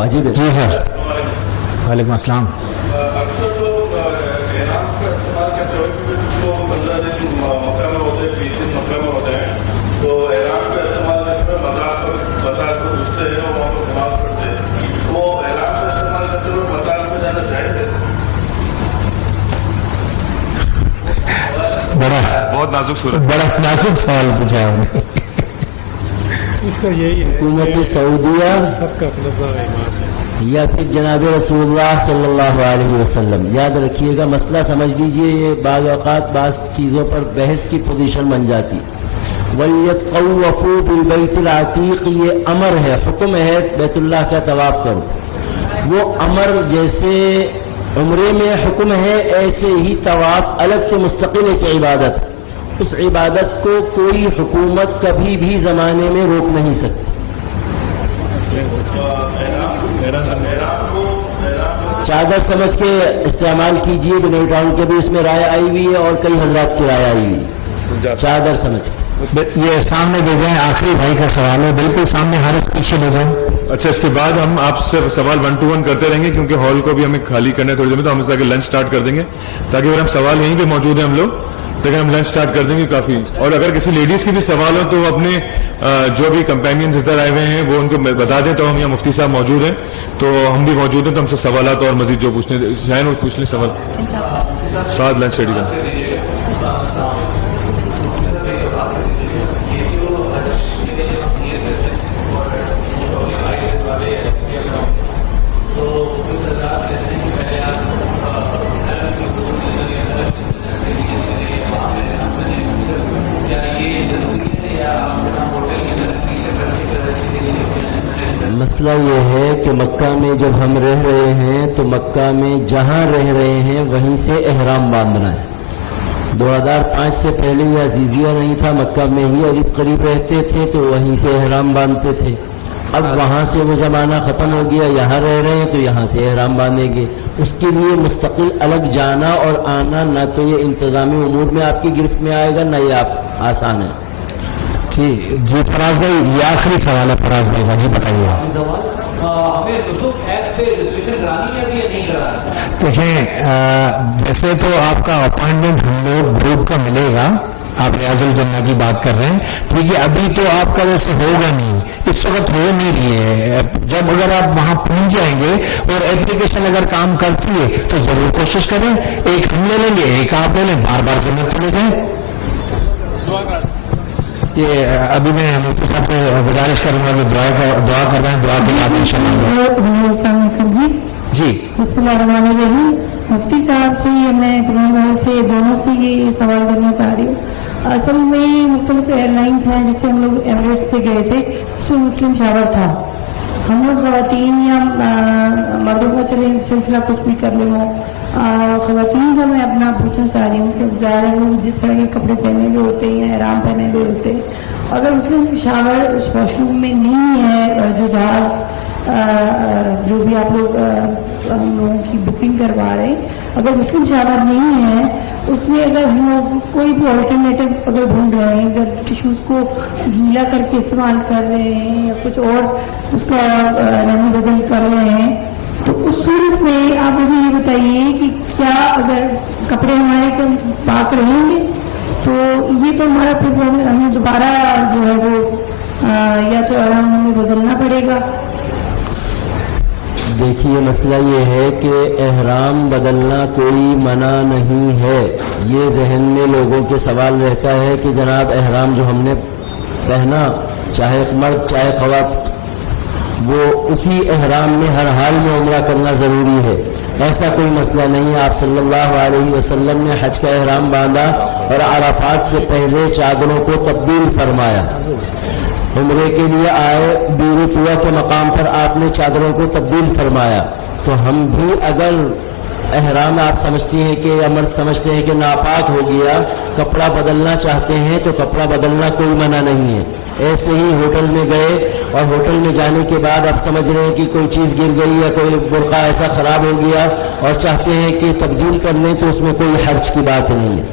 वाजिब है। जी सर, वालेकुम अस्सलाम। अक्सर तो एहराम का इस्तेमाल करते हुए क्योंकि कुछ लोग 15 दिन मक्का में होते हैं, 20 दिन मक्का में होते हैं, तो एहराम का इस्तेमाल करते हुए मतार को घुसते हैं और वहाँ पर नमाज पढ़ते हैं, वो एहराम का इस्तेमाल करते हुए मतार में जाना चाहिए? बहुत नाजुक सूरत, बड़ा नाजुक सवाल पूछा है उन्होंने। इसका यही है हुकूमत सऊदिया सबका अपना अपना ईमान है। या फिर जनाब रसूलुल्लाह सल्लल्लाहु अलैहि वसल्लम, याद रखिएगा मसला समझ लीजिए, ये बाज़ औक़ात बाज़ चीज़ों पर बहस की पोजीशन बन जाती। वलियतवफ़ू बिल बैतिल अतीक़, ये अमर है, हुक्म है बैतुल्लाह का तवाफ़ करो। वो अमर जैसे उम्रे में हुक्म है, ऐसे ही तवाफ़ अलग से मुस्तकिल एक इबादत। उस इबादत को कोई हुकूमत कभी भी ज़माने में रोक नहीं सकती। चादर समझ के इस्तेमाल कीजिए, बिनोई टाउन के भी उसमें राय आई हुई है और कई हजरात की राय आई हुई है, चादर समझ के। ये सामने दे जाएं, आखिरी भाई का सवाल है, बिल्कुल सामने, हारिस पीछे ले जाएं। अच्छा, इसके बाद हम आपसे सवाल 1 to 1 करते रहेंगे क्योंकि हॉल को भी हमें खाली करना है थोड़ी देर में, तो हम इसके लंच स्टार्ट कर देंगे ताकि अगर हम सवाल यहीं पे मौजूद हैं हम लोग, तो हम लंच स्टार्ट कर देंगे काफी। और अगर किसी लेडीज की भी सवाल हो तो अपने जो भी कंपेनियंस इधर आए हुए हैं वो उनको बता दें, तो हम यहाँ मुफ्ती साहब मौजूद हैं, तो हम भी मौजूद हैं, तो हमसे सवालात और मजीद जो पूछने चाहें वो पूछ लें सवाल, साथ लंच रेडी कर। मसला ये है कि मक्का में जब हम रह रहे हैं तो मक्का में जहाँ रह रहे हैं वहीं से एहराम बांधना है। 2005 से पहले यह अजीजिया नहीं था, मक्का में ही करीब करीब रहते थे तो वहीं से एहराम बांधते थे। अब वहाँ से वो ज़माना ख़त्म हो गया, यहाँ रह रहे हैं तो यहाँ से एहराम बांधेंगे। उसके लिए मुस्तकिल अलग जाना और आना ना तो ये इंतज़ामी उमूर में आपकी गिरफ्त में आएगा, ना ये आप आसान है। जी जी फराज भाई, ये आखिरी सवाल है फराज भाई का, जी बताइए। देखें, वैसे तो आपका अपॉइंटमेंट हम लोग ग्रुप का मिलेगा, आप रियाजुल जन्ना की बात कर रहे हैं, ठीक है। अभी तो आपका वैसे होगा नहीं, इस वक्त हो नहीं रही है। जब अगर आप वहां पहुंच जाएंगे और एप्लीकेशन अगर काम करती है तो जरूर कोशिश करें, एक हम ले लेंगे, एक आप ले लें, बार बार जन्नत चले जाए। ये अभी मैं मुफ्ती साहब से गुजारिश करूंगा कि दुआ कर रहे हैं, दुआ के बाद इंशाअल्लाह। जी बिस्मिल्लाहिर्रहमानिर्रहीम। मुफ्ती साहब से मैं कुरान भाई से दोनों से ये सवाल करना चाह रही हूँ। असल में मुख्तलिफ एयरलाइंस हैं, जैसे हम लोग एमिरेट्स से गए थे, उसमें मुस्लिम शावर था। हम लोग खवातीन या मर्दों का चले सिलसिला कुछ भी कर ले, खवातीन का मैं अपना पूछना चाह रही हूँ कि ज़्यादा लोग जिस तरह के कपड़े पहने हुए होते हैं या आराम पहने हुए होते हैं, अगर मुस्लिम शावर उस वॉशरूम में नहीं है, जो जहाज़ जो भी आप लोग हम लोगों की बुकिंग करवा रहे हैं, अगर मुस्लिम शावर नहीं है उसमें, अगर हम लोग कोई भी ऑल्टरनेटिव अगर ढूंढ रहे हैं, अगर टिश्यूज़ को गीला करके इस्तेमाल कर रहे हैं या कुछ और उसका रंग बदल कर रहे हैं, तो उस सूरत में आप मुझे ये बताइए कि क्या अगर कपड़े हमारे पाक रहेंगे तो ये तो हमारा फिर हमें दोबारा जो है वो या तो आराम हमें बदलना पड़ेगा। देखिए मसला ये है कि एहराम बदलना कोई मना नहीं है। ये जहन में लोगों के सवाल रहता है कि जनाब एहराम जो हमने पहना, चाहे मर्द चाहे ख़वात, वो उसी एहराम में हर हाल में उम्रा करना ज़रूरी है। ऐसा कोई मसला नहीं है। आप सल्लल्लाहु अलैहि वसल्लम ने हज का एहराम बांधा और अराफात से पहले चादरों को तब्दील फरमाया। उम्रे के लिए आए बीवी तुआ के मकाम पर आपने चादरों को तब्दील फरमाया। तो हम भी अगर एहराम आप समझती हैं कि या मर्द समझते हैं कि नापाक हो गया, कपड़ा बदलना चाहते हैं तो कपड़ा बदलना कोई मना नहीं है। ऐसे ही होटल में गए और होटल में जाने के बाद आप समझ रहे हैं कि कोई चीज़ गिर गई या कोई बुर्का ऐसा ख़राब हो गया और चाहते हैं कि तब्दील कर लें, तो उसमें कोई हर्ज की बात नहीं है।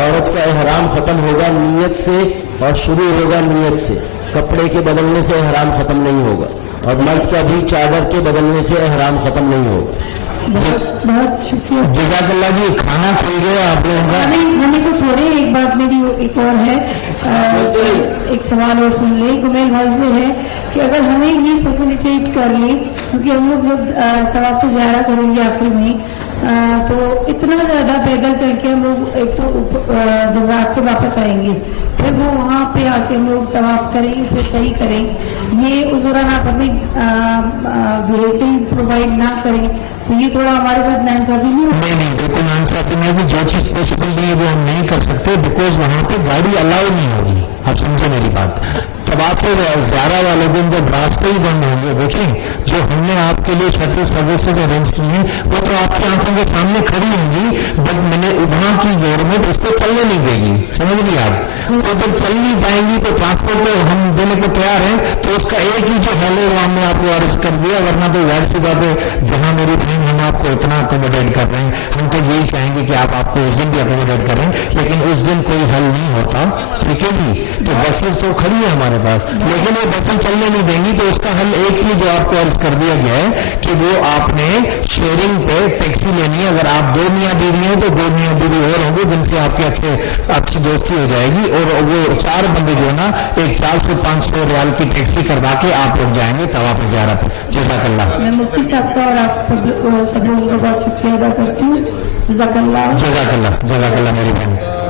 औरत का एहराम ख़त्म होगा नीयत से और शुरू होगा नीयत से। कपड़े के बदलने से एहराम ख़त्म नहीं होगा। और मर्द का भी चादर के बदलने से एहराम खत्म नहीं हो। बहुत बहुत शुक्रिया। जज़ाकल्लाह जी, खाना खुल गया आप लोगों का? खाने को छोड़े, एक बात मेरी एक और है, एक सवाल और सुन ले। गुमेल भाई से है कि अगर हमें ये फैसिलिटेट कर ले, क्योंकि हम लोग जब तवाफ ज़ियारा करेंगे आखिर में, तो इतना ज़्यादा पैदल चल के हम लोग एक तो जब रात से वापस आएंगे, फिर वो वहाँ पे आके हम लोग तवाफ करेंगे, फिर सही करें। ये उज़ुरन आप हमें व्हीकल प्रोवाइड ना करें तो ये थोड़ा हमारे साथ नाइंसाफी नहीं होगा? नहीं, बिल्कुल नाइंसाफी नहीं होगी। जो चीज पॉसिबल नहीं है वो हम नहीं कर सकते, बिकॉज वहां पे गाड़ी अलाउ नहीं होगी। आप समझे मेरी बात? तब आप ज़ियारा वाले दिन जब रास्ते ही बंद होंगे, देखिए जो हमने आपके लिए शटल सर्विसेज अरेंज की हैं वो तो आपकी आंखों के सामने खड़ी होंगी, बट मैंने वहां की गवर्नमेंट उसको चलने नहीं देगी, समझ नहीं आप? तो जब चल नहीं पाएंगी तो ट्रांसपोर्ट तो हम देने को तैयार हैं, तो उसका एक ही जो हल है वो हमने आपको अर्ज कर दिया। वरना तो जाहिर सी बात है, जहां मेरी बहन हम आपको इतना अकोमोडेट कर रहे हैं, हम तो यही चाहेंगे कि आप आपको उस दिन भी अकोमोडेट करें, लेकिन उस दिन कोई हल नहीं होता, ठीक है जी? तो बसेस तो खड़ी है हमारे पास, लेकिन वो बसें चलने नहीं देंगी, तो उसका हल एक ही जो आपको अर्ज कर दिया गया है कि वो आपने शेयरिंग पे टैक्सी लेनी है। अगर आप 2 मियाँ बीवी हैं तो 2 मियाँ बीवी और होंगे जिनसे आपकी अच्छी दोस्ती हो जाएगी, और वो 4 बंदे जो है ना, एक 400-500 रियाल की टैक्सी करवा के आप लोग जाएंगे तवाफ ज़ियारा पे। जज़ाकल्लाह। मैं मुफ्ती साहब का और आप सब लोगों का बहुत शुक्रिया अदा करती हूँ। जज़ाकल्लाह। जज़ाकल्लाह, जज़ाकल्लाह मेरी बहन।